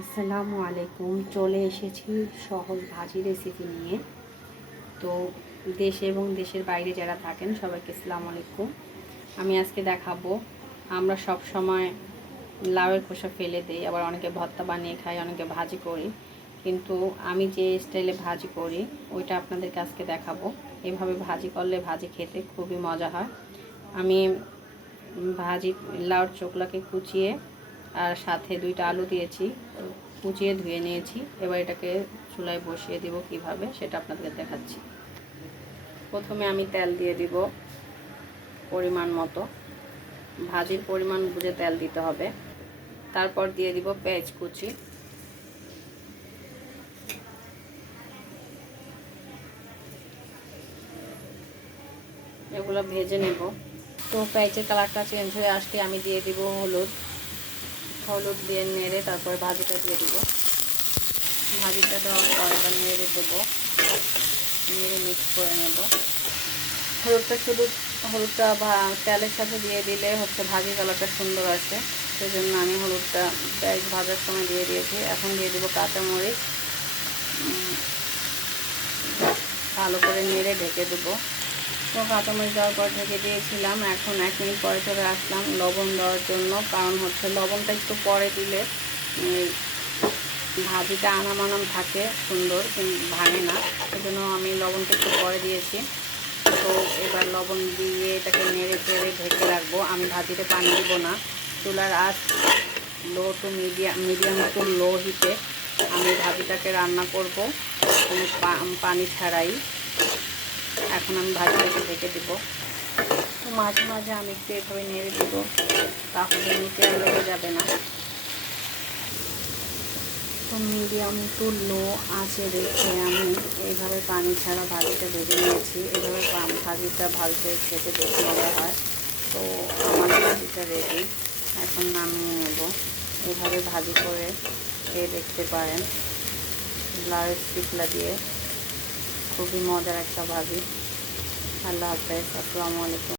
আসসালামু আলাইকুম। চলে এসেছি সহজ ভাজি রেসিপি নিয়ে। তো দেশে এবং দেশের বাইরে যারা থাকেন সবাইকে আসসালামু আলাইকুম। আমি আজকে দেখাবো, আমরা সব সময় লাউয়ের খোসা ফেলে দিই, আবার অনেকে ভর্তা বানিয়ে খাই, অনেকে ভাজি করি, কিন্তু আমি যে স্টাইলে ভাজি করি ওইটা আপনাদেরকে আজকে দেখাবো। এভাবে ভাজি করলে ভাজি খেতে খুবই মজা হয়। আমি ভাজি লাউর চোখলাকে কুচিয়ে আর সাথে 2টা আলু দিয়েছি, কুচিয়ে ধুয়ে নিয়েছি। এবার এটাকে চুলায় বসিয়ে দিব কিভাবে সেটা আপনাদের দেখাচ্ছি। প্রথমে আমি তেল দিয়ে দিব পরিমাণ মতো, ভাজির পরিমাণ বুঝে তেল দিতে হবে। তারপর দিয়ে দিব পেঁয়াজ কুচি, এগুলো ভেজে নেব। তো পেঁয়াজের কালারটা চেঞ্জ হয়ে আসলে আমি দিয়ে দিব হলুদ দিয়ে নেড়ে তারপরে ভাজিটা দিয়ে দিব। ভাজিটা দেওয়ার পর এবার নেড়ে দেবো, নেড়ে মিক্স করে নেব। হলুদটা তেলের সাথে দিয়ে দিলে ভাজি কালারটা সুন্দর আসে, সেজন্য আমি হলুদটা পেঁয়াজ ভাজার সময় দিয়ে দিয়েছি। এখন দিয়ে দেবো কাঁচামরিচ, ভালো করে নেড়ে ঢেকে দেবো। তো কাঁচামরিচ দেওয়ার পর ঢেকে দিয়েছিলাম। এখন 1 মিনিট পরে চলে আসলাম লবণ দেওয়ার জন্য, কারণ লবণটা একটু পরে দিলে ভাজিটা আনাম থাকে, সুন্দর কিন্তু ভাঙে না, সেজন্য আমি লবণটা একটু পরে দিয়েছি। তো এবার লবণ দিয়ে এটাকে নেড়ে চেড়ে ঢেকে রাখবো। আমি ভাজিতে পানি দিব না, চুলার আঁচ low to medium to low হিটে আমি ভাজিটাকে রান্না করব, কোনো পানি ছাড়াই। এখন আমি ভাজিটাকে ঢেকে দেবো। তো মাঝে মাঝে আমি একটু এভাবে নেড়ে দেবো, তাহলে নিচে লেগে যাবে না। তো মিডিয়াম টু লো আঁচে রেখে আমি এইভাবে পানি ছাড়া ভাজিটা ভেজে নিয়েছি। এইভাবে ভাজিটা ভাজতে খেতে বেশি মজা হয়। তো আমার ভাজিটা রেডি, এখন নামিয়ে নেব। এইভাবে ভাজি করে খেয়ে দেখতে পারেন লাউয়ের চিকলা দিয়ে, খুবই মজার একটা ভাজি। আল্লাহ হাফেজ, আসসালামু আলাইকুম।